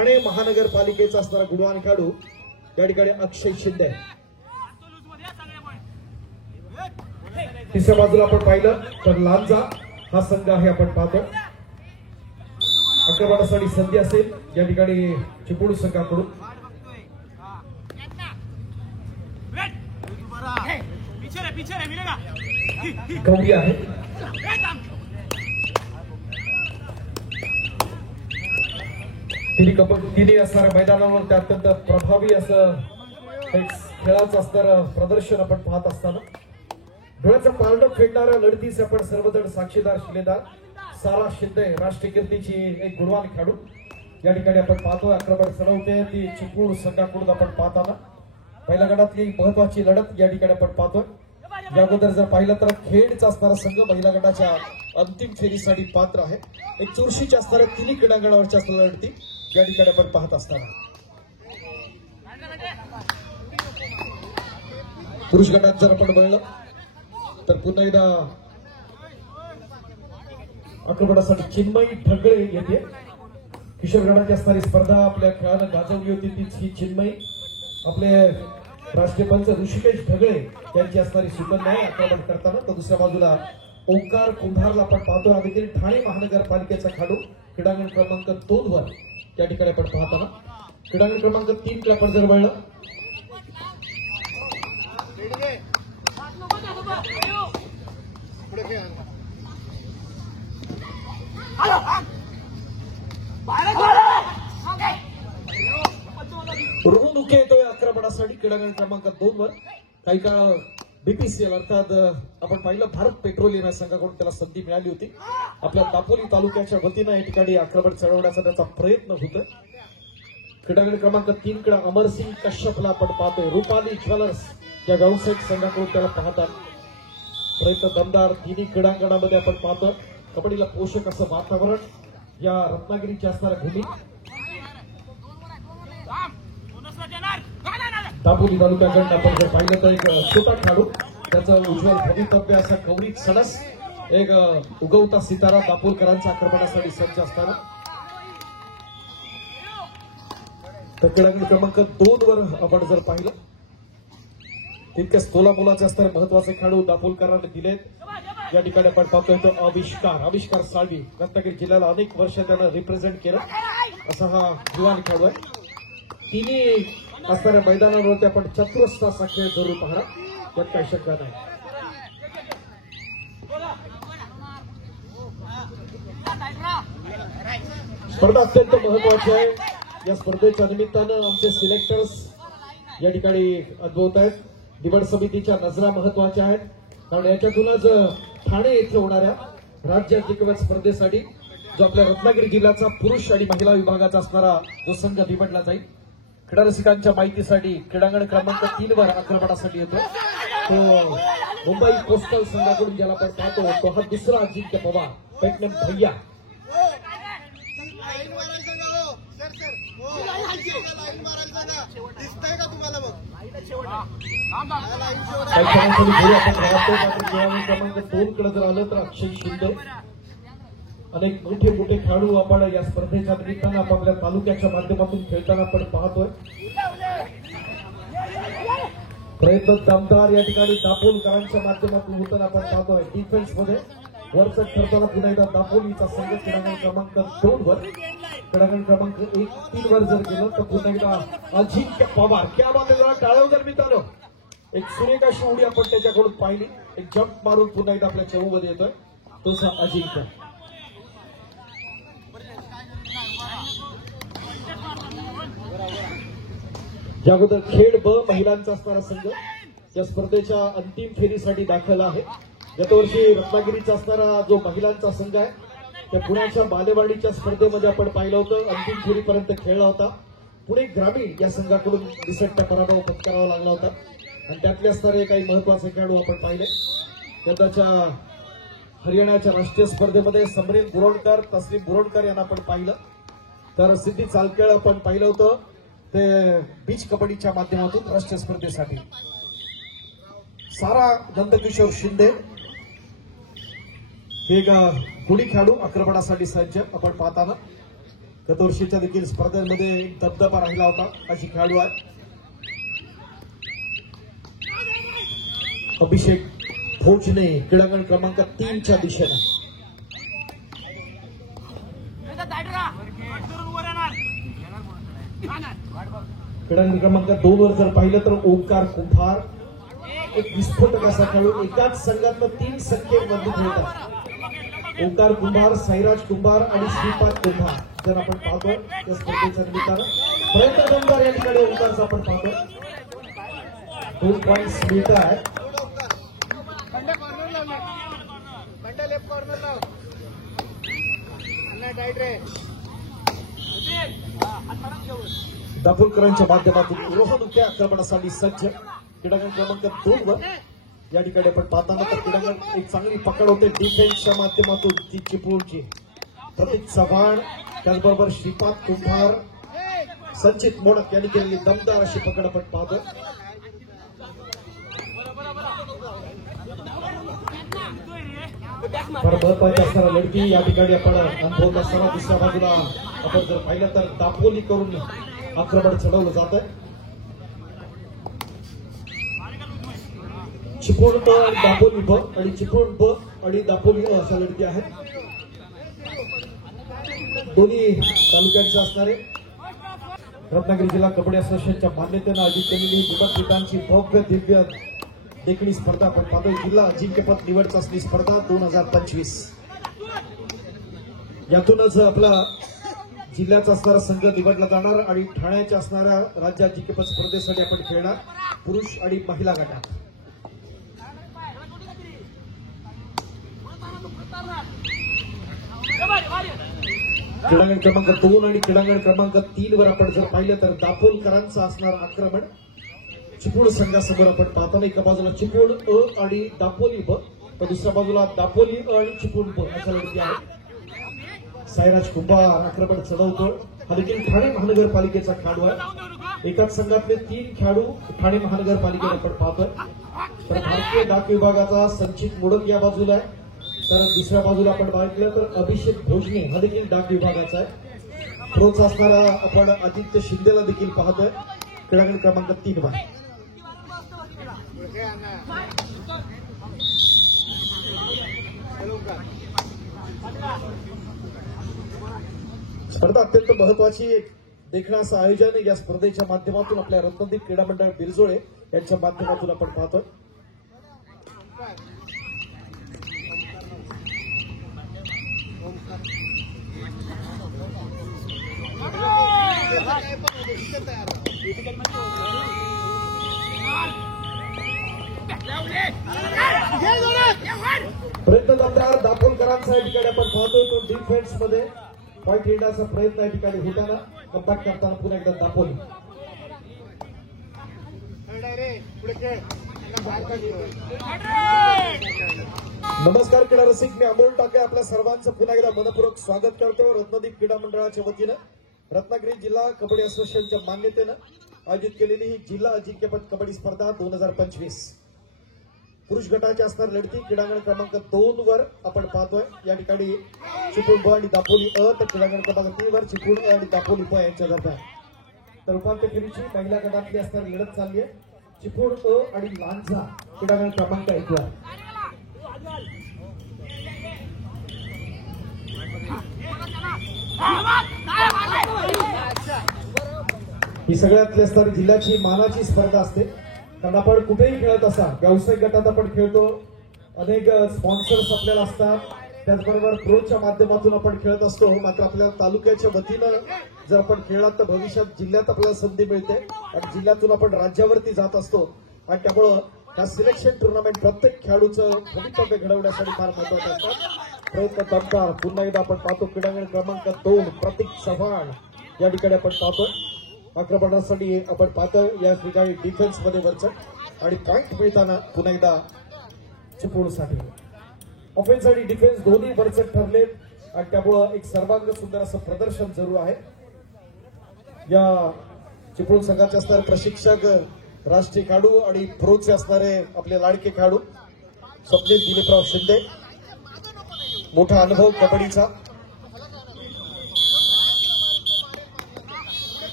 ठाणे महानगरपालिकेचा असणारा गुणवान खेळाडू या ठिकाणी अक्षय शिंदे। तिसऱ्या बाजूला आपण पाहिलं तर लांजा हा संघ आहे, आपण पाहतो आक्रमणासाठी संधी असेल या ठिकाणी चिपळूण संघाकडून। गौरी आहे तिन्ही असणाऱ्या मैदानावर ते अत्यंत प्रभावी असं खेळाचं असणारं प्रदर्शन आपण पाहत असताना डोळ्याचं पारडं फेडणाऱ्या लढतीचे आपण सर्वजण साक्षीदार शिलेदार। सारा शिंदे राष्ट्रीय कीर्तीची एक गुणवान खेळाडू या ठिकाणी आपण पाहतोय, आक्रमण चढवते ती चिपळूण संघाकडून आपण पाहताना पहिल्या गटातली महत्वाची लढत या ठिकाणी आपण पाहतोय। या अगोदर जर पाहिलं तर खेडचा असणारा संघ महिला गटाच्या अंतिम फेरीसाठी पात्र आहे। एक चुरशीच्या असणाऱ्या तिन्ही क्रीडांगणावरच्या असणाऱ्या लढती या ठिकाणी आपण पाहत असताना पुरुष गटात जर आपण बघलं तर पुन्हा एकदा आक्रमणासाठी चिन्मयी ढगळे येते। किशोर गटाची असणारी स्पर्धा आपल्या खेळानं गाजवली होती ही चिन्मयी आपले राष्ट्रीय पंच ऋषिकेश ढगळे यांची असणारी सुकन्या आक्रमण करताना, तर दुसऱ्या बाजूला ओंकार कुंभारला आपण पाहतो आम्ही ठाणे महानगरपालिकेचा खेळाडू क्रीडांगण क्रमांक 2 वर या ठिकाणी आपण पाहताना क्रीडांगण क्रमांक 3 ला आपण जर वळलं ऋणुके येतोय आक्रमणासाठी क्रीडांगण क्रमांक 2 वर। काही काळ बीपीसीएल अर्थात आपण पाहिलं भारत पेट्रोलियम या संघाकडून त्याला संधी मिळाली होती। आपल्या दापोली तालुक्याच्या वतीनं या ठिकाणी आक्रमण चढवण्याचा त्याचा प्रयत्न होतोय। क्रीडांगण क्रमांक 3 कडे अमरसिंग कश्यपला आपण पाहतोय, रुपाली ज्वेलर्स या व्यावसायिक संघाकडून त्याला पाहतात प्रयत्न दमदार तिन्ही क्रीडांगणामध्ये आपण पाहतोय। कबड्डीला पोषक असं वातावरण या रत्नागिरीच्या असणाऱ्या भूमी दापोली तालुक्याकडून आपण जर पाहिलं तर एक छोटा खेळाडू त्याचं उज्ज्वल भवितव्य असा गौरी सणस एक उगवता सितारा दापोलकरांच्या आक्रमणासाठी सज्ज असताना तर क्रीडांगण क्रमांक 2 वर आपण जर पाहिलं तितकेच तोला मुलाचे असणारे महत्वाचे खेळाडू दापोलकरांनी दिलेत। या ठिकाणी आपण पाहतोय तो आविष्कार साळवी रत्नागिरी जिल्ह्याला अनेक वर्ष त्यानं रिप्रेझेंट केलं असा हा युवान खेळाडू आहे। तिन्ही असणाऱ्या मैदानावरती आपण चतुरस्र असा खेळ जरूर पाहणार यात काही शंका नाही। स्पर्धा अत्यंत महत्वाची आहे। या स्पर्धेच्या निमित्तानं आमचे सिलेक्टर्स या ठिकाणी अद्भुत आहेत। निवड समितीच्या नजरा महत्वाच्या आहेत कारण याच्यातूनच ठाणे येथे होणाऱ्या राज्य जिंकण्याच्या स्पर्धेसाठी जो आपल्या रत्नागिरी जिल्ह्याचा पुरुष आणि महिला विभागाचा असणारा जो संघ निवडला जाईल। क्रीडा रसिकांच्या माहितीसाठी क्रीडांगण क्रमांक 3 वर आक्रमणासाठी येतो तो मुंबई कोस्टल संघाकडून ज्याला आपण पाहतो तो हा दुसरा अजिंक्य पवार पेटनेम भैया। क्रमांक 2 कडे जर आलं तर अक्षय शिंदे अनेक मोठे खेळाडू आपण या स्पर्धेच्या निमित्तानं आपापल्या तालुक्याच्या माध्यमातून खेळताना आपण पाहतोय। प्रयत्न दमदार या ठिकाणी दापोलकरांच्या माध्यमातून होताना आपण पाहतोय। डिफेन्स मध्ये वरचढ ठरताना पुन्हा एकदा दापोलीचा संघ क्रीडांगण क्रमांक 2 वर क्रीडांगण क्रमांक 3 वर जर गेलं तर पुन्हा एकदा अजिंक्य पवार क्या बात आहे टाळ्या मित्रांनो। एक सुरेख अशी उडी आपण त्याच्याकडून पाहिली, एक जम्प मारून पुन्हा एकदा आपल्या चेहूमध्ये येतोय तोच अजिंक्य। या अगोदर खेड ब महिलांचा असणारा संघ या स्पर्धेच्या अंतिम फेरीसाठी दाखल आहे। गतवर्षी रत्नागिरीचा असणारा जो महिलांचा संघ आहे त्या पुण्याच्या बालेवाडीच्या स्पर्धेमध्ये आपण पाहिलं होतं, अंतिम फेरीपर्यंत खेळला होता। पुणे ग्रामीण या संघाकडून निसटता पराभव पत्करावा लागला होता आणि त्यातले असणारे काही महत्वाचे खेळाडू आपण पाहिले। यंदाच्या हरियाणाच्या राष्ट्रीय स्पर्धेमध्ये समरीन बुरोणकर तस्लीम बुरोणकर यांना आपण पाहिलं, तर सिद्धी चालकेळ आपण पाहिलं होतं ते बीच कबड्डीच्या माध्यमातून राष्ट्रीय स्पर्धेसाठी। सारा नंदकिशोर शिंदे एक गुणी खेळाडू आक्रमणासाठी सज्ज आपण पाहताना गतवर्षीच्या देखील स्पर्धेमध्ये दबदबा राहिला होता अशी खेळाडू आहे. अभिषेक भोजने क्रीडांगण क्रमांक 3च्या दिशेने. क्रीडांगण क्रमांक 2 वर जर पाहिलं तर ओंकार कुंभार एक विस्फोटक असा खेळाडू. एकाच संघातनं 3 संख्येमध्ये खेळतात. ओंकार कुंभार, साईराज कुंभार आणि श्रीपाद कुंभार जर आपण पाहतोय त्या स्पर्धेच्या निमित्तानं प्रयत्न दमदार या ठिकाणी ओंकारचा आपण पाहतोय. 2 पॉइंट्स मिळत आहेत. दाभोलकरांच्या माध्यमातून रोहनुक्या आक्रमणासाठी सज्ज. क्रीडांगण क्रमांक 2 वर या ठिकाणी आपण पाहताना तर क्रीडांगण एक चांगली पकड होते डिफेन्सच्या माध्यमातून ती चिपळूणची. प्रतीक चव्हाण त्याचबरोबर श्रीपाद कुंभार, संचित मोडक यांनी केलेली दमदार अशी पकड आपण पाहतोय. फार महत्वाची असणारा लढती या ठिकाणी आपण अनुभवत असताना दुसऱ्या बाजूला आपण जर पाहिलं तर दापोली करून आक्रमण चढवलं जात आहे. चिपळूण ब आणि दापोली ब आणि चिपळूण ब आणि दापोली अ अशा लढती आहेत. दोन्ही तालुक्यांचे असणारे रत्नागिरी जिल्हा कबड्डी असोसिएशनच्या मान्यतेनं आयोजित केलेली विभागीतांची भव्य दिव्य देखणी स्पर्धा आपण पाहतोय. जिल्हा अजिंक्यपद निवड चाचणी स्पर्धा 2025. यातूनच आपला जिल्ह्याचा असणारा संघ निवडला जाणार आणि ठाण्याच्या असणाऱ्या राज्य अजिंक्यपद स्पर्धेसाठी आपण खेळणार पुरुष आणि महिला गटात. क्रीडांगण क्रमांक 2 आणि क्रीडांगण क्रमांक 3 वर आपण जर पाहिलं तर दापोलकरांचं असणार आक्रमण चिपळूण संघासमोर आपण पाहताना एका बाजूला चिपळूण अ आणि दापोली ब तर दुसऱ्या बाजूला दापोली अ आणि चिपळूण ब अशा लढती आहेत. साईराज कुंभार आक्रमण चढवतो. हा देखील ठाणे महानगरपालिकेचा खेळाडू आहे. एकाच संघातले 3 खेळाडू ठाणे महानगरपालिकेत आपण पाहतोय. तर भारतीय डाक विभागाचा संचित मोडक या बाजूला आहे. तर दुसऱ्या बाजूला आपण पाहिलं तर अभिषेक भोजने हा देखील डाक विभागाचा आहे. प्रोचा असणारा आपण आदित्य शिंदेला देखील पाहतोय क्रीडांगण क्रमांक 3 वर. स्पर्धा अत्यंत महत्वाची देखणं असं आयोजन या स्पर्धेच्या माध्यमातून आपल्या रत्नदीप क्रीडा मंडळ बिरजोळे यांच्या माध्यमातून आपण पाहतोय. प्रयत्न दमदार दापोलकरांचा या ठिकाणी आपण पाहतोय. तो डिफेन्स मध्ये पॉईंट घेण्याचा प्रयत्न या ठिकाणी होताना कम्बॅक करताना पुन्हा एकदा दापोली. नमस्कार क्रीडा रसिक, मी अमोल टाके आपल्या सर्वांचं पुन्हा एकदा मनपूर्वक स्वागत करतो. रत्नदीप क्रीडा मंडळाच्या वतीनं रत्नागिरी जिल्हा कबड्डी असोसिएशनच्या मान्यतेनं आयोजित केलेली ही जिल्हा अजिंक्यपद कबड्डी स्पर्धा 2025 पुरुष गटाची असणार लढती क्रीडांगण क्रमांक 2 वर आपण पाहतोय. या ठिकाणी चिपळूण ब आणि दापोली अ तर क्रीडांगण क्रमांक 3 वर चिपळूण अ आणि दापोली ब यांच्या दरम्यान. तर उपांत्य फेरीची महिला गटातली असणारी लढत चालली आहे. चिपळूण अ आणि लांजा क्रीडांगण क्रमांक 1 वर. ही सगळ्यातली असणारी जिल्ह्याची मानाची स्पर्धा असते. कारण आपण कुठेही खेळत असा व्यावसायिक गटात आपण खेळतो, अनेक स्पॉन्सर्स आपल्याला असतात, त्याचबरोबर प्रोच्या माध्यमातून आपण खेळत असतो. मात्र आपल्या तालुक्याच्या वतीनं जर आपण खेळलात तर भविष्यात जिल्ह्यात आपल्याला संधी मिळते आणि जिल्ह्यातून आपण राज्यावरती जात असतो. आणि त्यामुळं हा सिलेक्शन टुर्नामेंट प्रत्येक खेळाडूचं भवितव्य घडवण्यासाठी फार महत्वाचं असतं. प्रयत्न दमदार पुन्हा एकदा आपण पाहतो. क्रीडांगण क्रमांक 2 प्रतीक चव्हाण या ठिकाणी आपण पाहतो. आक्रमणासाठी आपण पाहतोय या ठिकाणी डिफेन्स मध्ये वरचं आणि पॉईंट मिळताना पुन्हा एकदा चिपळूणसाठी ऑफेन्स आणि डिफेन्स दोन्ही वरचं ठरले आणि त्यामुळं एक सर्वांग सुंदर असं प्रदर्शन जरूर आहे. या चिपळूण संघाचे असणारे प्रशिक्षक राष्ट्रीय खेळाडू आणि प्रोचे असणारे आपले लाडके खेळाडू स्वप्नील दिलीपराव शिंदे, मोठा अनुभव कबड्डीचा.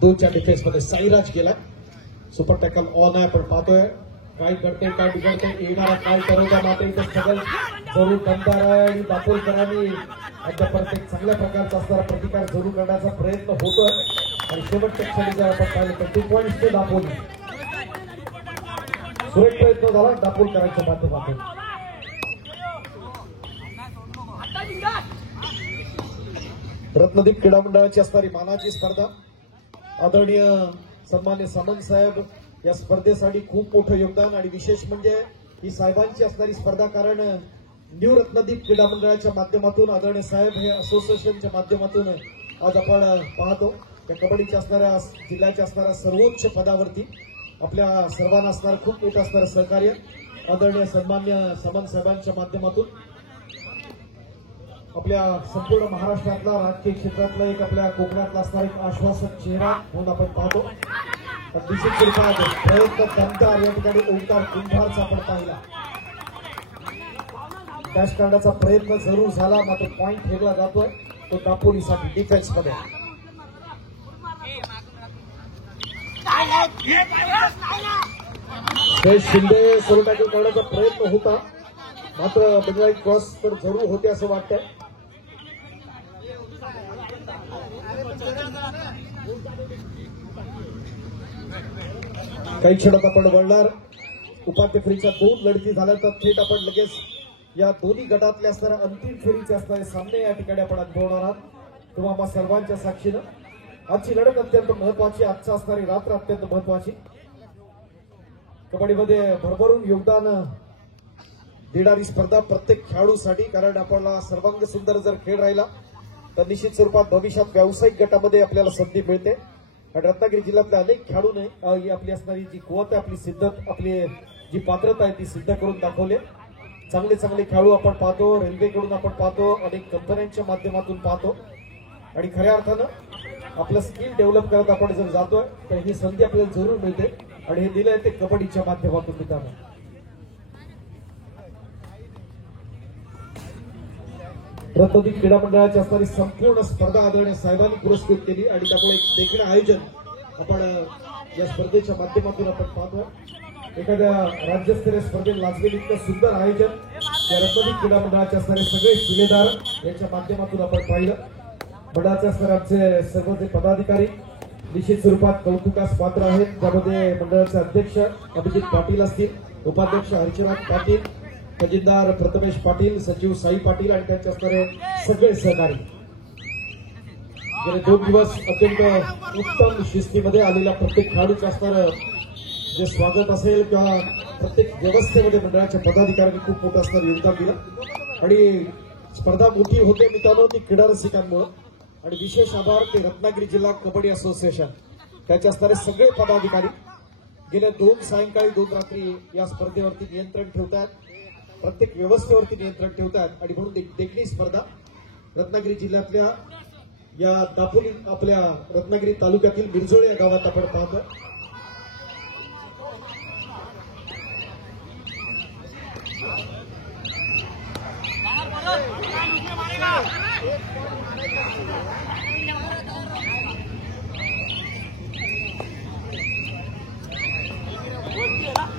दोनच्या डिफेन्स मध्ये साईराज गेलाय. सुपर टॅकल ऑन आहे. आपण पाहतोय काय करते काय बिघडते येणारा काय ठरवता मात्र इथे स्ट्रगल जरूर दमदार आहे आणि दापोलकरांनी आता परत एक चांगल्या प्रकारचा असणारा प्रतिकार जरूर करण्याचा प्रयत्न होतोय आणि शेवटच्या क्षणी जर आपण पाहिलं तर 2 पॉईंट्स ते दापोली सुरेख प्रयत्न झाला दापोलकरांच्या माध्यमातून. रत्नदीप क्रीडा मंडळाची असणारी मानाची स्पर्धा आदरणीय सन्मान्य सामंत साहेब या स्पर्धेसाठी खूप मोठं योगदान आणि विशेष म्हणजे ही साहेबांची असणारी स्पर्धा कारण न्यू रत्नदीप क्रीडा मंडळाच्या माध्यमातून आदरणीय साहेब हे असोसिएशनच्या माध्यमातून आज आपण पाहतो या कबड्डीच्या असणाऱ्या जिल्ह्याच्या असणाऱ्या सर्वोच्च पदावरती आपल्या सर्वांना असणारं खूप मोठं असणारं सहकार्य आदरणीय सन्मान्य सामंत साहेबांच्या माध्यमातून आपल्या संपूर्ण महाराष्ट्रातला राजकीय क्षेत्रातला एक आपल्या कोकणातला असणारा एक आश्वासक चेहरा म्हणून आपण पाहतो. निश्चित स्वरूपात प्रयत्न दमदार या ठिकाणी ओंकार कुंभारचा आपण पाहिला. कॅश काढण्याचा प्रयत्न जरूर झाला मात्र पॉईंट ठेवला जातोय तो दापोलीसाठी डिफेन्स मध्ये. शिंदे सोलो टॅकल करण्याचा प्रयत्न होता मात्र बंजारी क्रॉस तर जरूर होते असं वाटतंय. काही क्षणात आपण वळणार उपांत्य फेरीच्या 2 लढती झाल्यानंतर थेट आपण लगेच या दोन्ही गटातल्या असणाऱ्या अंतिम फेरीचे असणारे सामने या ठिकाणी आपण अनुभवणार आहोत. तेव्हा आम्हा सर्वांच्या साक्षीनं आजची लढत अत्यंत महत्वाची आजचा असणारी रात्र अत्यंत महत्वाची. कबड्डीमध्ये भरभरून योगदान देणारी स्पर्धा प्रत्येक खेळाडूसाठी कारण आपल्याला सर्वांग सुंदर जर खेळ राहिला तर निश्चित स्वरूपात भविष्यात व्यावसायिक गटामध्ये आपल्याला संधी मिळते. आणि रत्नागिरी जिल्ह्यातल्या अनेक खेळाडूने ही आपली असणारी जी कुवत आहे आपली सिद्धत आपली जी पात्रता आहे ती सिद्ध करून दाखवली. चांगले चांगले खेळाडू आपण पाहतो रेल्वेकडून आपण पाहतो अनेक कंपन्यांच्या माध्यमातून पाहतो आणि खऱ्या अर्थानं आपलं स्किल डेव्हलप करत आपण जर जातोय तर ही संधी आपल्याला जरूर मिळते आणि हे दिलंय ते कबड्डीच्या माध्यमातून मिळताना. रत्नदीप क्रीडा मंडळाची असणारी संपूर्ण स्पर्धा आदरणीय साहेबांनी पुरस्कृत केली आणि त्यामुळे एक देखील आयोजन आपण या स्पर्धेच्या माध्यमातून आपण पाहतोय. एखाद्या राज्यस्तरीय स्पर्धेत लाजलेली इतकं सुंदर आयोजन या रत्नदीप क्रीडा मंडळाचे असणारे सगळे शिलेदार यांच्या माध्यमातून आपण पाहिलं. मंडळाचे असणारे आमचे सर्व जे पदाधिकारी निश्चित स्वरूपात कौतुकास पात्र आहेत. त्यामध्ये मंडळाचे अध्यक्ष अभिजित पाटील असतील, उपाध्यक्ष हर्षराज पाटील, खजिनदार प्रथमेश पाटील, सचिव साई पाटील आणि त्यांचे असणारे सगळे सहकारी. गेले 2 दिवस अत्यंत उत्तम शिस्तीमध्ये आलेल्या प्रत्येक खेळाडूचं असणारं जे स्वागत असेल किंवा प्रत्येक व्यवस्थेमध्ये मंडळाच्या पदाधिकाऱ्यांनी खूप मोठं असणारं योगदान दिलं आणि स्पर्धा मोठी होते मित्रांनो ती क्रीडा रसिकांमुळे. आणि विशेष आभार ते रत्नागिरी जिल्हा कबड्डी असोसिएशन त्याचे असणारे सगळे पदाधिकारी गेल्या 2 सायंकाळी 2 रात्री या स्पर्धेवरती नियंत्रण ठेवतात प्रत्येक व्यवस्थेवरती नियंत्रण ठेवतात आणि म्हणून देखणी स्पर्धा रत्नागिरी जिल्ह्यातल्या या दापोली आपल्या रत्नागिरी तालुक्यातील मिरजोळे या गावात आपण पाहतो.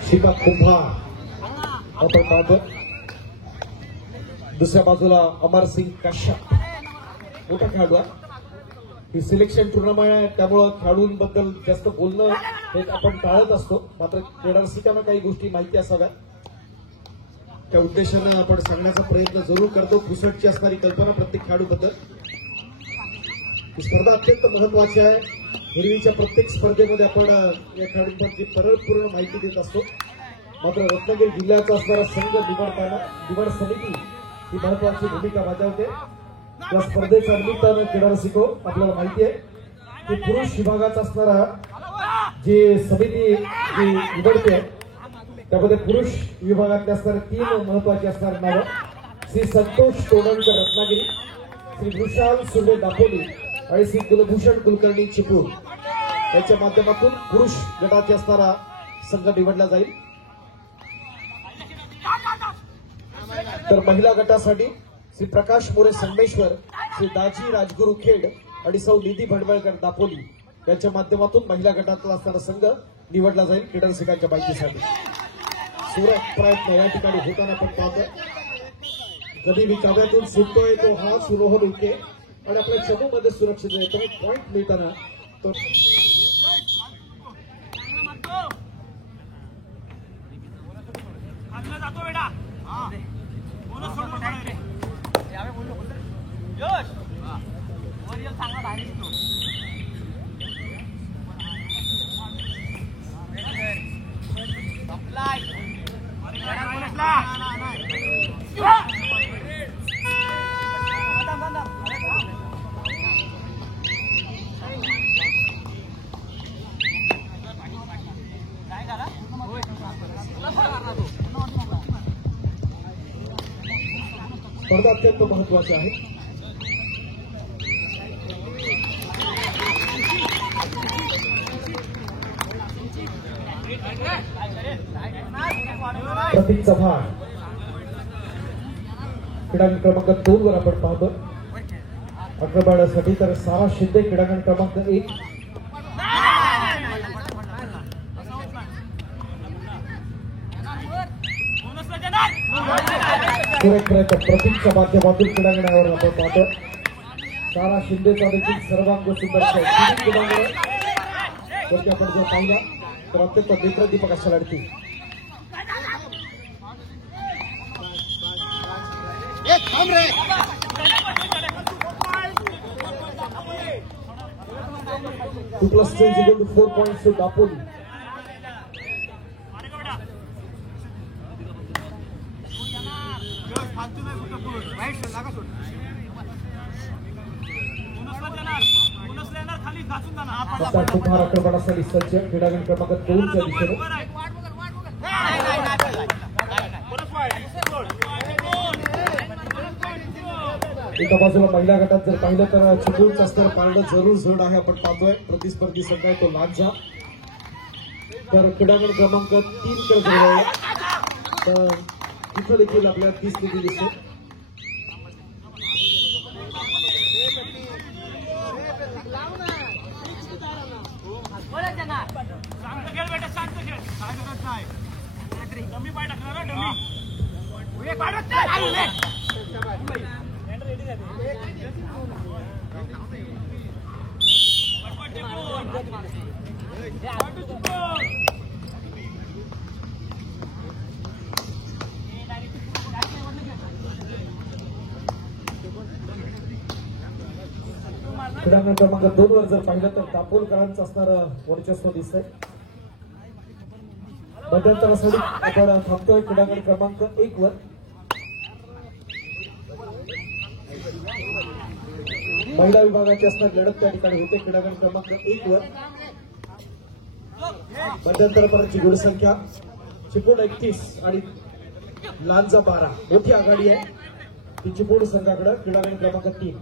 श्रीपाद कुंभार आपण पाहतो. दुसऱ्या बाजूला अमरसिंग कश्यप मोठा खेळाडू आहे. ही सिलेक्शन टुर्नामेंट आहे त्यामुळं खेळाडूंबद्दल जास्त बोलणं हे आपण टाळत असतो मात्र क्रीडा रसिकांना काही गोष्टी माहिती असाव्या त्या उद्देशानं आपण सांगण्याचा प्रयत्न जरूर करतो. पुसटची असणारी कल्पना प्रत्येक खेळाडूबद्दल. ही स्पर्धा अत्यंत महत्वाची आहे. पूर्वीच्या प्रत्येक स्पर्धेमध्ये आपण या खेळाडूंबद्दल पूर्ण माहिती देत असतो मात्र रत्नागिरी जिल्ह्याचा असणारा संघ निवडताना निवड समिती ही महत्वाची भूमिका बजावते. या स्पर्धेच्या निमित्तानं क्रीडा रसिको आपल्याला माहिती आहे की पुरुष विभागाचा असणारा जी समिती जी निवडते त्यामध्ये पुरुष विभागातले असणारे 3 महत्वाचे असणारे नावं श्री संतोष तोडणकर रत्नागिरी, श्री विशाल सुर्वे दापोली आणि श्री कुलभूषण कुलकर्णी चिपळूण यांच्या माध्यमातून पुरुष गटाचे असणारा संघ निवडला जाईल. तर महिला गटासाठी श्री प्रकाश मोरे संगमेश्वर, श्री दाजी राजगुरू खेड आणि सौ निधी भडवळकर दापोली यांच्या माध्यमातून महिला गटातला असणारा संघ निवडला जाईल क्रीडा रसिकांच्या माहितीसाठी. सुरत प्रयत्न या ठिकाणी होताना आपण पाहतोय. कधी विकाव्यातून सुटतोय तो हा सुरोहर उके आणि आपल्या चमूमध्ये सुरक्षित येतो. पॉइंट मिळताना तो स्पर्धा अत्यंत महत्वाची आहे. प्रतीक चव्हाण क्रीडांगण क्रमांक 2 वर आपण पाहतो. अग्रभागासाठी तर सारा शिंदे क्रीडांगण क्रमांक 1. प्रतीकच्या माध्यमातून क्रीडांगणावर आपण पाहतो. सारा शिंदेचा देखील सर्वांग सुंदर क्रीडांगण आपण जर पाहिला तर अत्यंत नेत्रदीपक अशा लढती. +4 points to दापोली. कुमार आक्रमणासाठी सज्ज क्रीडांगण क्रमांक 2 च्या दिशेने. एका बाजूला महिला गटात जर पाहिलं तर चिपळूणचा स्तर पाळणं जरूर जड आहे. आपण पाहतोय प्रतिस्पर्धी संघ आहे तो लांजा. तर क्रीडांगण क्रमांक 3 कडे तर तिथं देखील आपल्याला ती स्थिती दिसते. क्रीडांगण क्रमांक 2 वर जर पाहिलं तर दापोलकरांचं असणारं वर्चस्व दिसतंय. मध्यंतरासाठी आपण थांबतोय क्रीडांगण क्रमांक 1 वर. महिला विभागाची असणारी लढत त्या ठिकाणी होते क्रीडांगण क्रमांक 1 वर. मध्यंतरापर्यंतची गुणसंख्या चिपळूण 31 आणि लांजा 12. मोठी आघाडी आहे ती चिपळूण संघाकडे क्रीडांगण क्रमांक 3.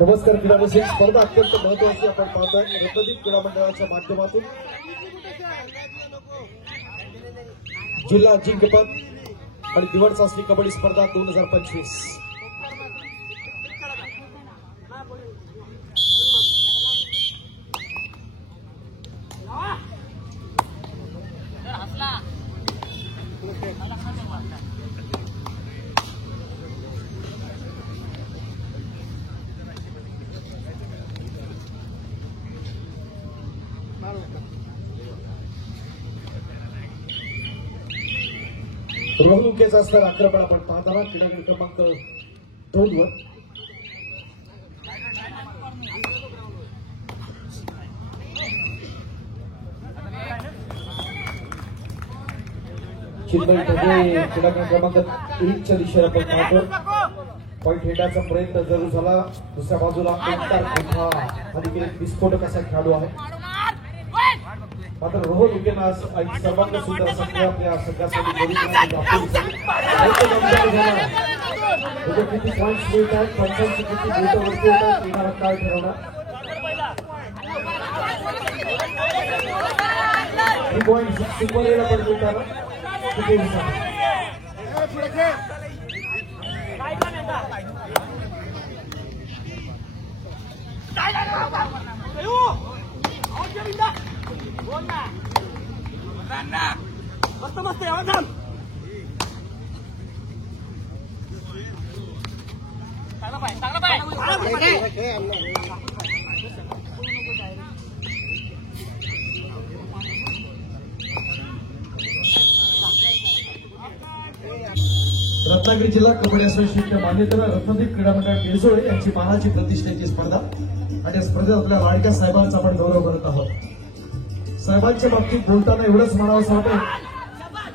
नमस्कार क्रीडा रसिक. स्पर्धा अत्यंत महत्वाची आपण पाहतोय रत्नदीप क्रीडा मंडळाच्या माध्यमातून. जिल्हा अजिंक्यपद आणि दिवड चाचणी कबड्डी स्पर्धा 2025. रोहनुकेचा असणार आक्रमण आपण पाहताना क्रीडांगण क्रमांक 2 वर चिन्मय ढगे क्रीडांगण क्रमांक 1 च्या दिशेला आपण पाहतो. पॉईंट हेटाचा प्रयत्न जरूर झाला. दुसऱ्या बाजूला ओंकार कोठा हा देखील एक विस्फोटक असा खेळाडू आहे. मात्र रोहन उकेना आज सर्वांग सुंदर असा खेळ आपल्या संघासाठी करू किती पॉईंट्स मिळत आहेत, पंचांची किती बोट वरती होतात येणारा काळ ठरवणार. 3.6 पण मिळताना किती दिवसात मस्त मस्त आवाज रत्नागिरी जिल्हा कबड्डी असोसिएशनच्या मान्यतेला रत्नागिरी क्रीडा मंडळ बिरजोळे यांची मानाची प्रतिष्ठेची स्पर्धा आणि या स्पर्धेत आपल्या लाडक्या साहेबांचा आपण गौरव करत आहोत. साहेबांच्या बाबतीत बोलताना एवढंच म्हणावंसं वाटतं,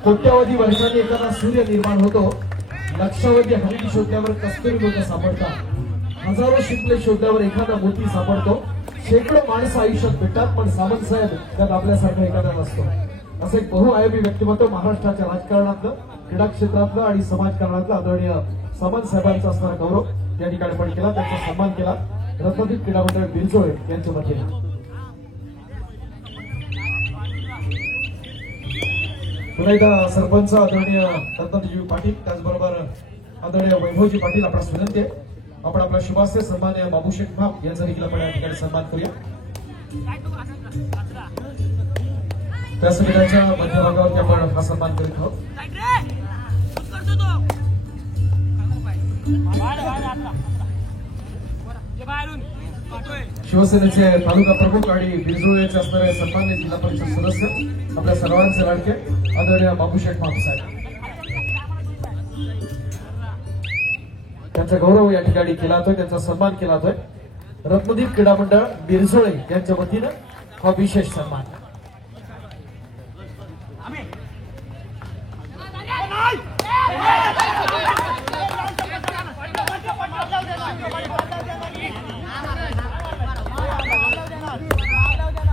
कोट्यावधी वर्षांनी एखादा सूर्य निर्माण होतो, लक्षावधी हरिणी शोधल्यावर कस्तुरी लोक सापडतात, हजारो शिंपले शोधल्यावर एखादा मोती सापडतो, शेकडो माणसं आयुष्यात भेटतात पण सामंत साहेब त्यात आपल्यासारखा एखादा नसतो. असं एक बहुआयामी व्यक्तिमत्व महाराष्ट्राच्या राजकारणातलं, क्रीडा क्षेत्रातलं आणि समाजकारणातलं आदरणीय सामंत साहेबांचा असणारा गौरव या ठिकाणी आपण केला, त्यांचा सन्मान केला रत्नागिरी क्रीडा मंडळ बिरजोळे यांच्या वतीने. पुन्हा एकदा सरपंच आदरणीय रत्नागिरी पाटील, त्याचबरोबर आदरणीय वैभवजी पाटील आपणास विनंती आहे आपण आपला शुभास्ते सन्माननीय बाबूशेठ भाग यांचा देखील आपण या ठिकाणी सन्मान करूया. व्यासपीठाच्या मध्यभागावरती आपण हा सन्मान करीत आहोत. शिवसेनेचे तालुका प्रमुख आणि बिरजोळेचे असणारे सन्माननीय जिल्हा परिषद सदस्य आपल्या सर्वांचे लाडके आदरणीय बाबूशेठ भाग साहेब, त्यांचा गौरव या ठिकाणी केला जातोय, त्यांचा सन्मान केला जातोय. रत्नागिरी क्रीडा मंडळ बिरजोळे यांच्या वतीनं हा विशेष सन्मान.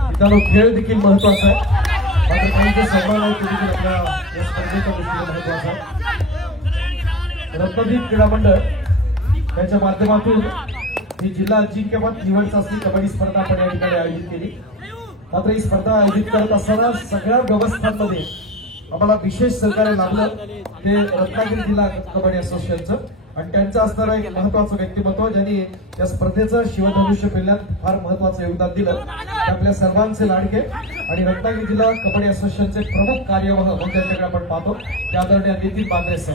मित्रांनो, खेळ देखील महत्वाचा आहे, मात्र काही जे सन्मान आहे ते देखील आपल्या या स्पर्धेच्या दृष्टीने महत्वाचा आहे. रत्नागिरी क्रीडा मंडळ यांच्या माध्यमातून ही जिल्हा अजिंक्यपद निवड चाचणी कबड्डी स्पर्धा आपण या ठिकाणी आयोजित केली. मात्र ही स्पर्धा आयोजित करत असताना सगळ्या व्यवस्थांमध्ये आम्हाला विशेष सहकार्य लाभलं ते रत्नागिरी जिल्हा कबड्डी असोसिएशनचं आणि त्यांचं असणारं एक महत्वाचं व्यक्तिमत्व ज्यांनी या स्पर्धेचं शिवधनुष्य पेलण्यात फार महत्वाचं योगदान दिलं. आपल्या सर्वांचे लाडके आणि रत्नागिरी जिल्हा कबड्डी असोसिएशनचे प्रमुख कार्यवाह म्हणून त्यांच्याकडे आपण पाहतो ते आदरणीय नितीन बांद्रे सर.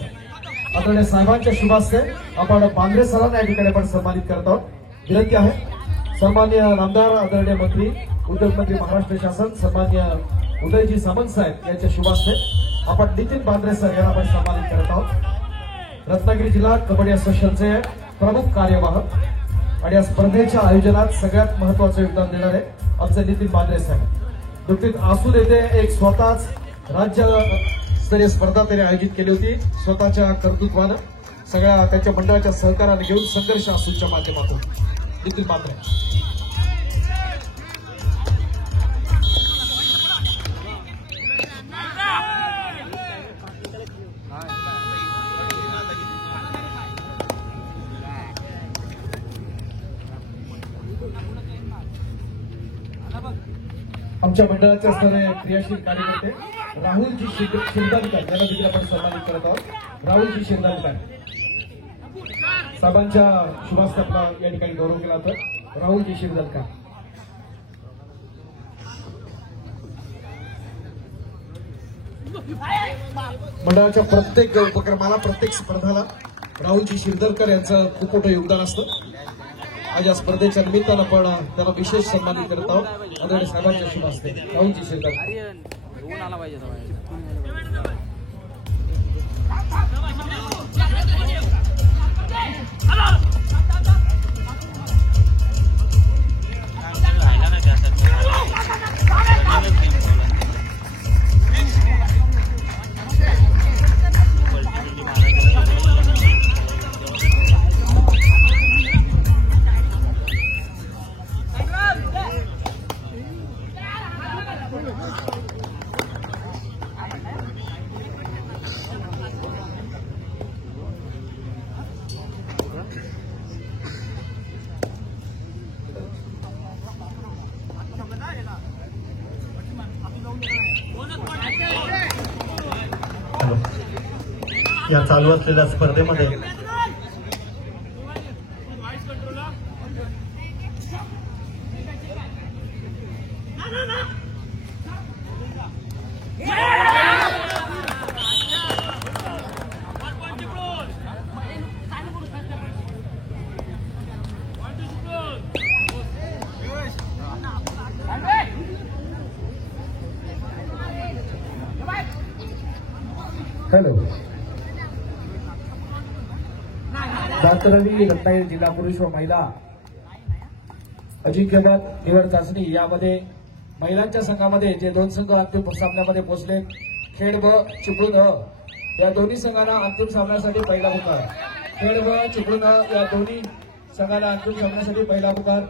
आदरणीय साहेबांच्या शुभास्ते आपण बांद्रे सरांना या ठिकाणी आपण सन्मानित करत आहोत. विनंती आहे सन्माननीय आमदार आदरणीय मंत्री उद्योगमंत्री महाराष्ट्र शासन सन्माननीय उदयजी सामंत साहेब यांच्या शुभास्ते आपण नितीन बांद्रे सर यांना आपण सन्मानित करत आहोत. रत्नागिरी जिल्हा कबड्डी असोसिएशनचे प्रमुख कार्यवाह आणि या स्पर्धेच्या आयोजनात सगळ्यात महत्वाचं योगदान देणारे आमचे नितीन बांद्रे साहेब. नुकतीच आसूल येथे एक स्वतःच राज्यस्तरीय स्पर्धा त्यांनी आयोजित केली होती. स्वतःच्या कर्तृत्वानं सगळ्या त्यांच्या मंडळाच्या सहकार्याने घेऊन संघर्ष आसूलच्या माध्यमातून नितीन बांद्रे. आमच्या मंडळाचे असणारे क्रियाशील कार्यकर्ते राहुलजी शिरदालकर यांना देखील आपण सन्मानित करत आहोत. राहुलजी शिरदालकर साहेबांच्या शुभास्ते आपला या ठिकाणी गौरव केला जातो. राहुलजी शिरदालकर मंडळाच्या प्रत्येक उपक्रमाला प्रत्येक स्पर्धाला राहुलजी शिरदालकर यांचं खूप मोठं योगदान असतं. आज या स्पर्धेच्या निमित्तानं आपण त्याला विशेष सन्मानित करत आहोत. आदरणीय साहेबांच्या शुभ हस्ते राहुलजी शिरकाळ. आला पाहिजे. या चालू असलेल्या स्पर्धेमध्ये हॅलो दातरली रत्नागिरी जिल्हा पुरुष व महिला अजिंक्यपद निवड चाचणी यामध्ये महिलांच्या संघामध्ये जे 2 संघ अंतिम सामन्यामध्ये पोहोचले, खेड ब चिपळूण अ या दोन्ही संघांना अंतिम सामन्यासाठी पहिला पुकार. खेड ब चिपळूण अ या दोन्ही संघांना अंतिम सामन्यासाठी पहिला पुकार.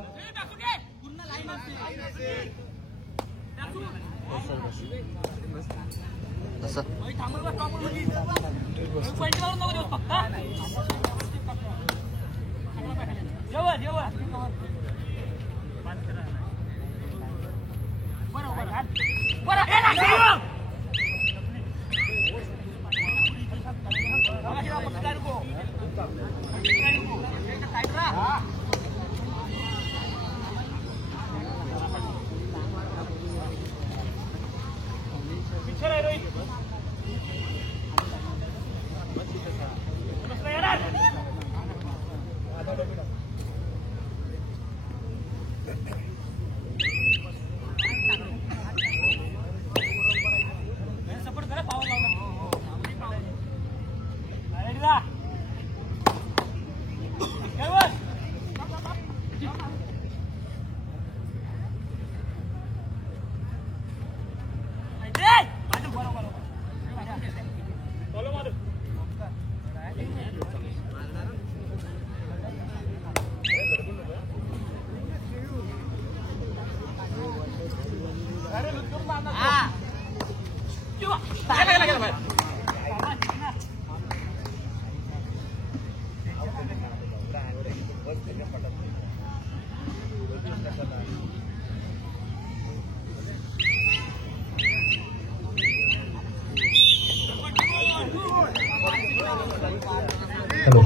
हॅलो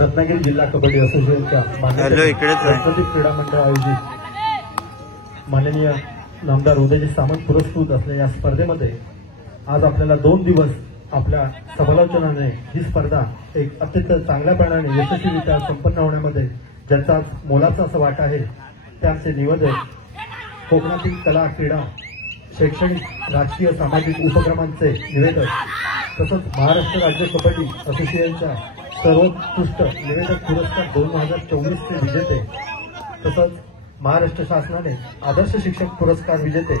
रत्नागिरी जिल्हा कबड्डी असोसिएशनच्या सांस्कृतिक क्रीडा मंडळ आयोजित माननीय नामदार उदयजी सामंत पुरस्कृत असलेल्या या स्पर्धेमध्ये आज आपल्याला 2 दिवस आपल्या समालोचनाने ही स्पर्धा एक अत्यंत चांगल्यापणाने यशस्वीरित्या संपन्न होण्यामध्ये ज्यांचा मोलाचा असा वाटा आहे ते आमचे निवेदक कोकणातील कला क्रीडा शैक्षणिक राजकीय सामाजिक उपक्रमांचे निवेदक तसंच महाराष्ट्र राज्य कबड्डी असोसिएशनच्या सर्वोत्कृष्ट निवेदक पुरस्कार 2024 चे विजेते तसंच महाराष्ट्र शासनाने आदर्श शिक्षक पुरस्कार विजेते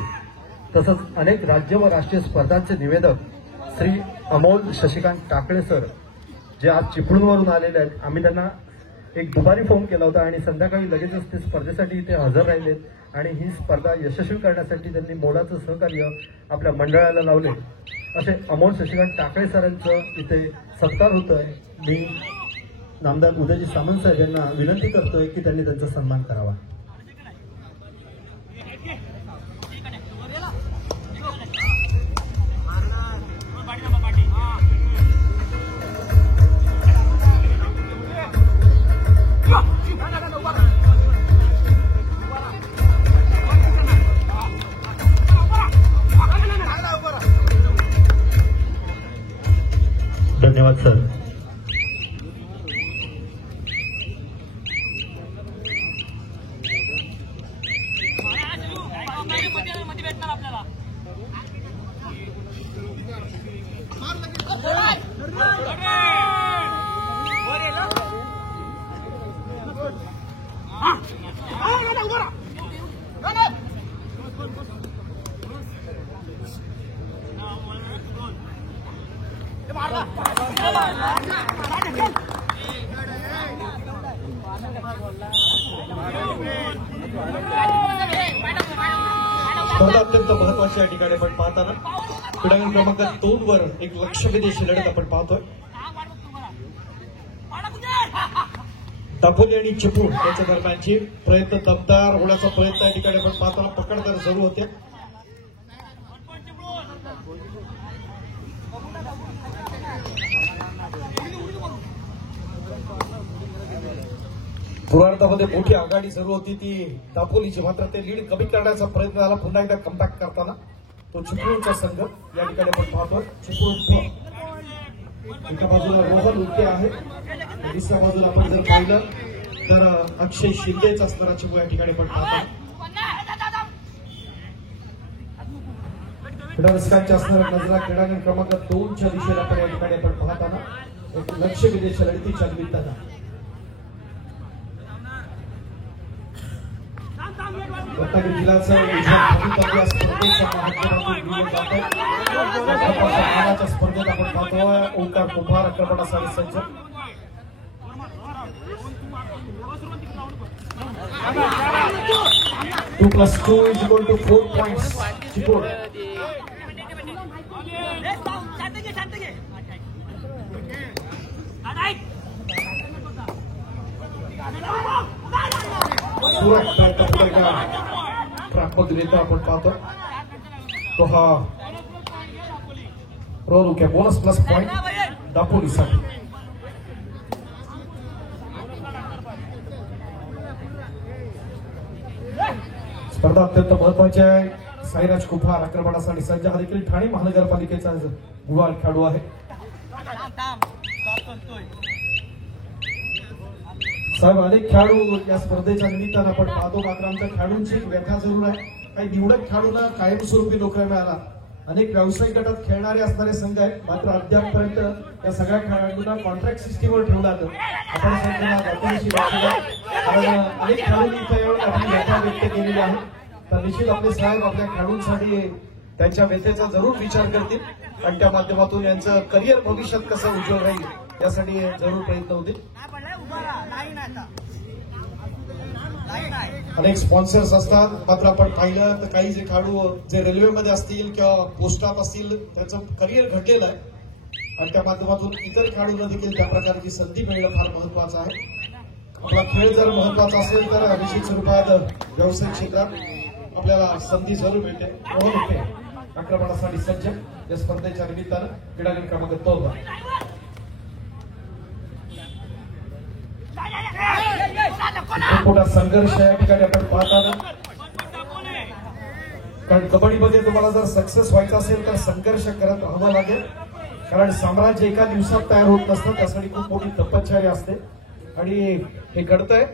तसंच अनेक राज्य व राष्ट्रीय स्पर्धांचे निवेदक श्री अमोल शशिकांत टाकळे सर जे आज चिपळूणवरून आलेले आहेत. आम्ही त्यांना एक दुपारी फोन केला होता आणि संध्याकाळी लगेचच ते स्पर्धेसाठी इथे हजर राहिलेत आणि ही स्पर्धा यशस्वी करण्यासाठी त्यांनी मोलाचं सहकार्य आपल्या मंडळाला लावले. असे अमोल शशिकांत टाकळे सरांचं इथे सत्कार होतोय. मी नामदार उदयजी सामंत साहेब यांना विनंती करतोय की त्यांनी त्यांचा सन्मान करावा. धन्यवाद सर. भेटणार आपल्याला. स्पर्धा अत्यंत महत्वाची या ठिकाणी आपण पाहताना क्रीडांगण क्रमांक 2 वर एक लक्षवेधी लढत आपण पाहतोय. दापोली आणि चिपळूण यांच्या दरम्यानची प्रयत्न दमदार होण्याचा प्रयत्न या ठिकाणी आपण पाहताना पकडदार जरूर होते. पूर्वार्धामध्ये मोठी आघाडी सुरू होती ती दापोलीची, मात्र ते लीड कमी करण्याचा प्रयत्न झाला पुन्हा एकदा कमबॅक करताना तो चिपळूणचा संघ या ठिकाणी आपण पाहतोय. चिपळूण एका बाजूला रोहन उके आहे, दुसऱ्या बाजूला आपण जर पाहिलं तर अक्षय शिंदेचा असणारा चिपळूण या ठिकाणी आपण पाहतो. क्रीडारसिकांच्या असणाऱ्या नजरा क्रीडांगण क्रमांक 2च्या दिशेला आपण या ठिकाणी आपण पाहताना एक लक्षवेधी लढतीच्या निमित्तानं रत्नागिरी जिल्ह्याचं भवितव्य स्पर्धेच्या माध्यमातून दिलं जातंय. स्पर्धेत आपण पाहतोय ओंकार कुंभार आक्रमणासाठी सज्ज. 2+2 = 4 points. चिपळूण ट्रॅकमधून येतो आपण पाहतो तो हा रोलुक्या बोनस प्लस पॉइंट दापोलीसाठी. स्पर्धा अत्यंत महत्वाची आहे. साईराज कुंभार आक्रमणासाठी सज्ज. हा देखील ठाणे महानगरपालिकेचा गुवाल खेळाडू आहे. साहेब अनेक खेळाडू या स्पर्धेच्या निमित्तानं आपण पाहतो, मात्र आमच्या खेळाडूंची एक व्यथा जरूर आहे. काही निवडक खेळाडूंना कायमस्वरूपी नोकऱ्या मिळाला. अनेक व्यावसायिक गटात खेळणारे असणारे संघ आहेत, मात्र अद्यापपर्यंत या सगळ्या खेळाडूंना कॉन्ट्रॅक्ट सिस्टीमवर ठेवलं जातं. आपण संघाला दाखवण्याची कारण अनेक खेळाडूंनी इथं येऊन आपली व्यथा व्यक्त केलेली आहे. तर निश्चित आपले साहेब आपल्या खेळाडूंसाठी त्यांच्या व्यथेचा जरूर विचार करतील आणि त्या माध्यमातून यांचं करिअर भविष्यात कसं उज्ज्वल राहील यासाठी जरूर प्रयत्न होतील. अनेक स्पॉन्सर्स असतात, मात्र आपण पाहिलं तर काही जे खेळाडू जे रेल्वेमध्ये असतील किंवा पोस्टात असतील त्यांचं करिअर घडलेलं आहे आणि त्या माध्यमातून इतर खेळाडूंना देखील त्या प्रकारची संधी मिळणं फार महत्वाचं आहे. आपला खेळ जर महत्वाचा असेल तर निश्चित स्वरूपात व्यावसायिक क्षेत्रात आपल्याला संधी जरूर मिळते. रोहन आक्रमणासाठी सज्ज या स्पर्धेच्या निमित्तानं क्रीडांगण क्रमांक 2 मोठा संघर्ष या ठिकाणी आपण पाहताना, कारण कबड्डीमध्ये तुम्हाला जर सक्सेस व्हायचं असेल तर संघर्ष करत राहावं लागेल. कारण साम्राज्य एका दिवसात तयार होत नसतं, त्यासाठी खूप मोठी तपश्चर्या असते आणि हे घडतंय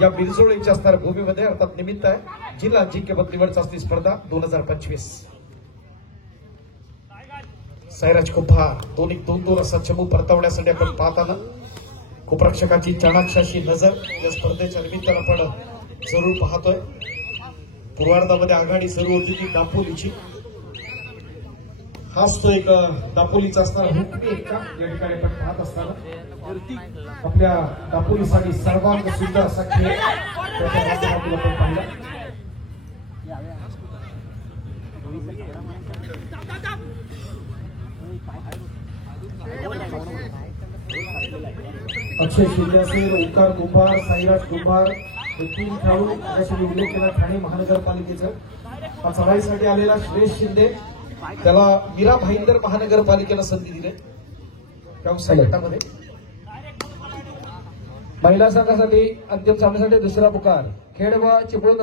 या बिरजोळीच्या असणाऱ्या भूमीमध्ये, अर्थात निमित्त आहे जिल्हा अजिंक्यपद निवड चाचणी स्पर्धा 2025. साईराज कुंभार 2-2 असा चमू परतवण्यासाठी आपण पाहताना कुप्रक्षकाची चाणाक्षाची नजर या स्पर्धेच्या निमित्तानं आपण जरूर पाहतोय. पूर्वार्धामध्ये आघाडी सुरू होती ती दापोलीची. हाच तो एक दापोलीचा असणारा हुकमी एक्का या ठिकाणी आपण पाहत असताना आपल्या दापोलीसाठी सर्वांत सुंदर असा खेळ त्याच्या माध्यमातून आपण पाहिला. अक्षय शिंदे असेल, ओंकार कुंभार, साईराज कुंभार हे 3 खेळाडू ज्यासाठी उल्लेख केला ठाणे महानगरपालिकेचा. हा चढाईसाठी आलेला श्रेष शिंदे, त्याला मीरा भाईंदर महानगरपालिकेनं संधी दिली व्यावसायिक गटामध्ये. महिला संघासाठी अंतिम सामन्यासाठी दुसरा पुकार खेड व चिपळूण.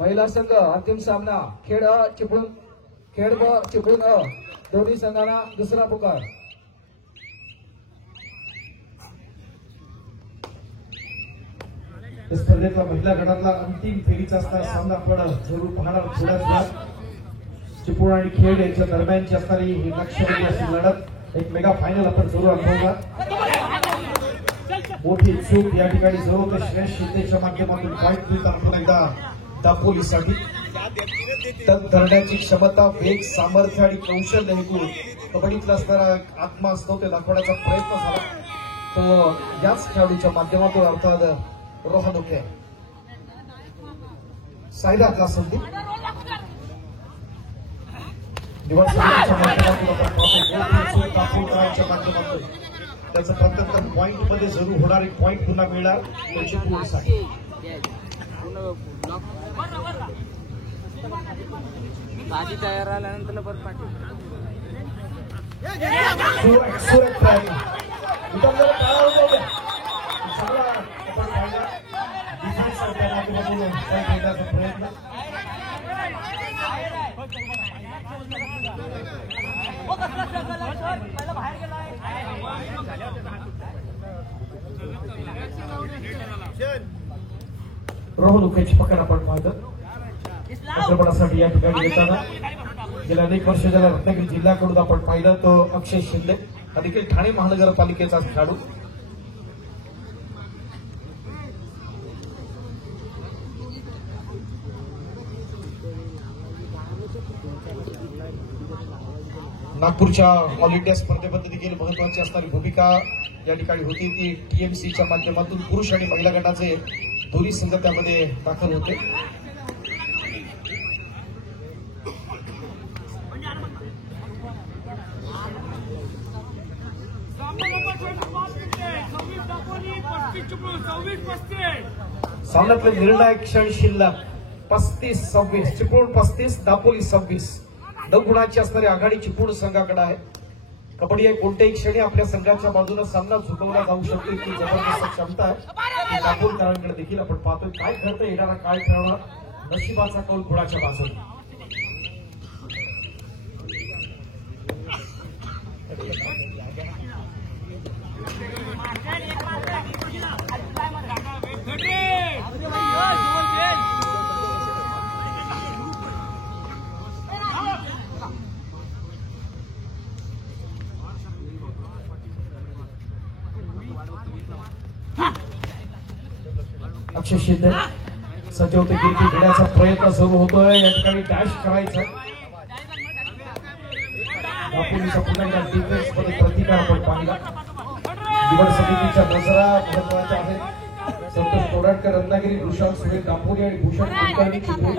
महिला संघ अंतिम सामना खेड चिपळूण, खेड व चिपळूण दोन्ही संघांना दुसरा पुकार. स्पर्धेतला महिला गटातला अंतिम फेरीचा असणारा सामना आपण जरूर पाहणार थोड्याच वेळात. चिपळूण आणि खेड यांच्या दरम्यानची असणारी ही लक्षवेधी अशी लढत एक मेगा फायनल आपण जरूर अनुभवला. मोठी चूक या ठिकाणी जरूर तर श्रेयस शिंदेच्या माध्यमातून पॉईंट मिळतात पुन्हा एकदा दापोलीसाठी. तग धरण्याची क्षमता, वेग, सामर्थ्य आणि कौशल्य हेतून कबड्डीतला असणारा आत्मा असतो ते दाखवण्याचा प्रयत्न झाला तो याच खेळाडूच्या माध्यमातून अर्थात रोहन उके. सायदातला संदीप निवड समितीच्या माध्यमातून त्याचं प्रत्येक पॉईंट मध्ये जरूर होणार एक पॉईंट पुन्हा मिळणार त्याची पूर्णसाठी. भाजी तयार आल्यानंतर परत पाठी सुरेख प्रयत्न उतरलेला काळा उडवल्या. चांगला आपण पाहिला डिफेन्सच्या माध्यमातून पॉईंट घेण्याचा प्रयत्न. रोहन उकेची पकड आपण पाहतो चित्रपटासाठी या ठिकाणी येताना गेल्या अनेक वर्ष ज्याला रत्नागिरी जिल्ह्याकडून आपण पाहिलं तो अक्षय शिंदे हा देखील ठाणे महानगरपालिकेचा खेळाडू. नागपूरच्या ऑल इंडिया स्पर्धेमध्ये देखील महत्वाची असणारी भूमिका या ठिकाणी होती ती टीएमसीच्या माध्यमातून पुरुष आणि महिला गटाचे दोन्ही संघ त्यामध्ये दाखल होते. सामन्यातले निर्णायक क्षण शिल्लक 35-26 चिपळूण 35 दापोली 26. 9 गुणांची असणारी आघाडी चिपळूण संघाकडे आहे. कबड्डी या कोणत्याही क्षणी आपल्या संघाच्या बाजूने सामना झुकवला जाऊ शकतो इतकी जबरदस्त क्षमता आहे. दापोलीकरांकडे देखील आपण पाहतोय काय ठरतं येणारा काळ ठरवणार नशिबाचा कौल गुणाच्या बाजूने. अक्षय शिंदे सज्ज होते गिरकी घेण्याचा प्रयत्न सुरू होतोय या ठिकाणी डॅश करायचा. दापोलीचा पुन्हा एकदा डिफेन्स मध्ये प्रतिकार आपण पाहिला. निवड समितीच्या नजरा महत्वाच्या आहेत. संतोष तोडाडकर रत्नागिरी, भूषण सुरेश दापोली आणि भूषण कुलकर्णी चिपळूण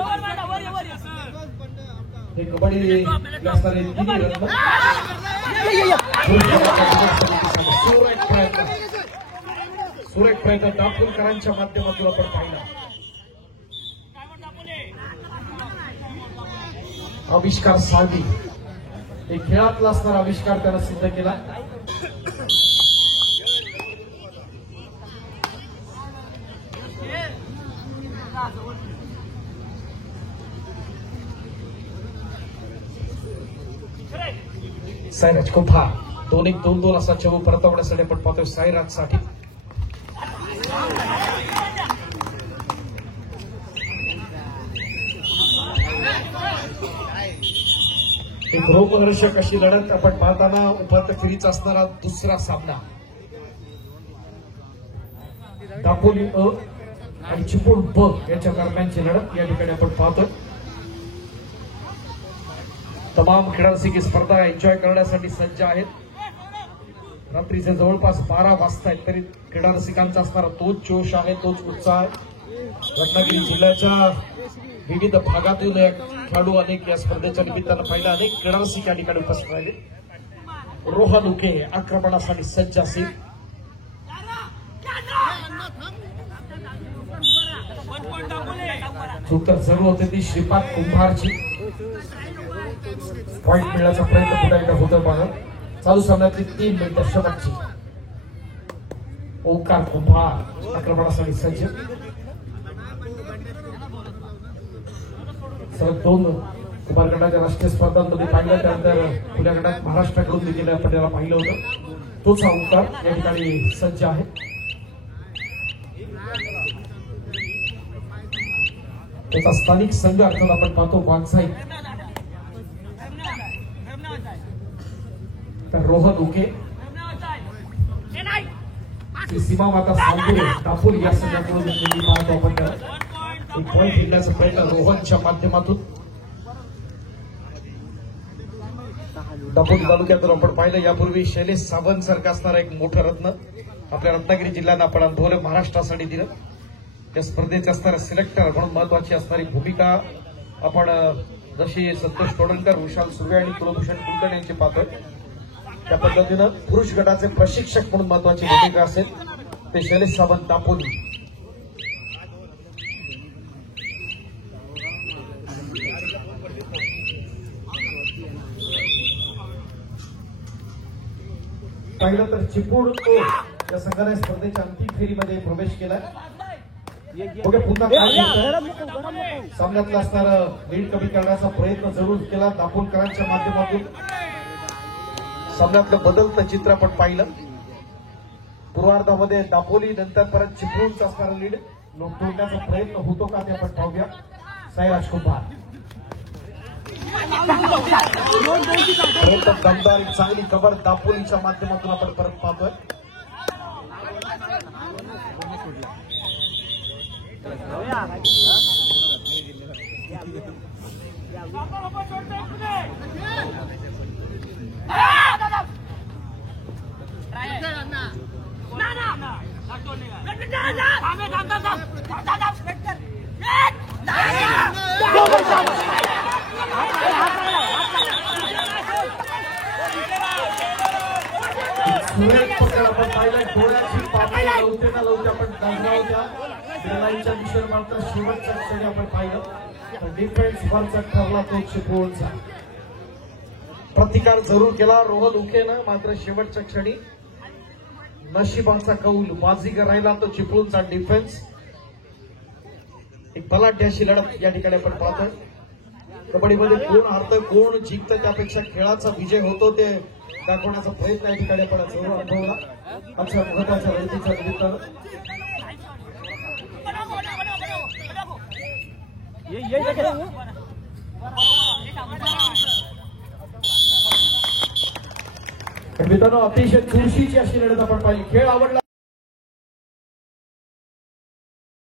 हे कबड्डी असणारे तिन्ही रत्न. सुरेख प्रयत्न दापोलीकरांच्या माध्यमातून आपण पाहिला. आविष्कार साळवी एक खेळातला असणारा आविष्कार त्याला सिद्ध केला. सायराज कुंभा 2-1-2-2 असा चेंडू परतवण्यासाठी आपण पाहतोय सायराज साठी. एक रोमहर्षक अशी लढत आपण पाहताना उपांत्य फेरीचा असणारा दुसरा सामना दापोली अ आणि चिपळूण ब यांच्या दरम्यानची लढत या ठिकाणी आपण पाहतोय. तमाम खेळाडू ही स्पर्धा एन्जॉय करण्यासाठी सज्ज आहेत. रात्रीचे जवळपास 12 वाजता आहेत तरी क्रीडा रसिकांचा असणारा तोच जोश आहे, तोच उत्साह आहे. रत्नागिरी जिल्ह्याच्या विविध भागातून खेळाडू अनेक या स्पर्धेच्या निमित्तानं पाहिला. अनेक क्रीडा रसिक या ठिकाणी उपस्थित राहिले. रोहन उके आक्रमणासाठी सज्ज असेल. चूक तर जरूर होते ती श्रीपाद कुंभारची. पॉईंट मिळण्याचा प्रयत्न पुन्हा एकदा होतोय पाहत. चालू सामन्यातली 3 मिनिटं शेवटची. ओंकार कुंभार आक्रमणासाठी सज्ज. सलग 2 कुमार गटाच्या राष्ट्रीय स्पर्धांमध्ये पाहिलं त्यानंतर खुल्या गटात महाराष्ट्राकडून देखील आपण त्याला पाहिलं होतं. तोच हा ओंकार या ठिकाणी सज्ज आहे. त्याचा स्थानिक संघ अर्थात आपण पाहतो वाघसाई तर रोहन उके सीमा माता सावंतरे दापोली या संघाकडून नेमली पाहतो आपण त्याला. एक पॉईंट घेण्याचा प्रयत्न रोहनच्या माध्यमातून. दापोली तालुक्यातून आपण पाहिलं यापूर्वी शैलेश सावंत सारखा असणारा एक मोठं रत्न आपल्या रत्नागिरी जिल्ह्यानं आपण अनुभवलं, महाराष्ट्रासाठी दिलं. या स्पर्धेचे असणारे सिलेक्टर म्हणून महत्वाची असणारी भूमिका आपण जशी संतोष तोडणकर, विशाल सुर्वे आणि कुलभूषण कुलकर्णी यांची पाहतोय त्या पद्धतीनं पुरुष गटाचे प्रशिक्षक म्हणून महत्वाची भूमिका असेल ते शैलेश सावंत दापोली. पाहिलं तर चिपळूण या संघाने स्पर्धेच्या अंतिम फेरीमध्ये प्रवेश केलाय. बघा पुन्हा काय सामन्यातला असणारा लीड कमी करण्याचा प्रयत्न जरूर केला दापोलकरांच्या माध्यमातून. सामन्यातलं बदलतं चित्र आपण पाहिलं. पूर्वार्धामध्ये दापोली नंतर परत चिपळूणचा असणारा लीड तोडण्याचा प्रयत्न होतो का ते आपण पाहूया. साईराज कुंभार दमदार चांगली कव्हर दापोलीच्या माध्यमातून आपण परत पाहतोय. सुरेख पकड आपण पाहिलं. डोळ्याची पापडी लावते ना लावते आपण गाजरावत्या लाईनच्या दिशेने मात्र शेवटच्या क्षणी आपण पाहिलं तर डिफेन्स वरचा ठरला तो चिपळूणचा. प्रतिकार जरूर केला रोहन उकेनं, मात्र शेवटच्या क्षणी नशिबाचा कौल बाजीगर राहिला तो चिपळूणचा डिफेन्स. एक बलाढ्य अशी लढत या ठिकाणी आपण पाहतोय. कबड्डीमध्ये कोण हारतं कोण जिंकतं त्यापेक्षा खेळाचा विजय होतो ते दाखवण्याचा प्रयत्न या ठिकाणी आपण जरूर अनुभवला. आजच्या महत्वाच्या लढतीच्या निमित्तानं मित्रांनो अतिशय चुरशीची अशी लढत आपण पाहिली. खेळ आवडला.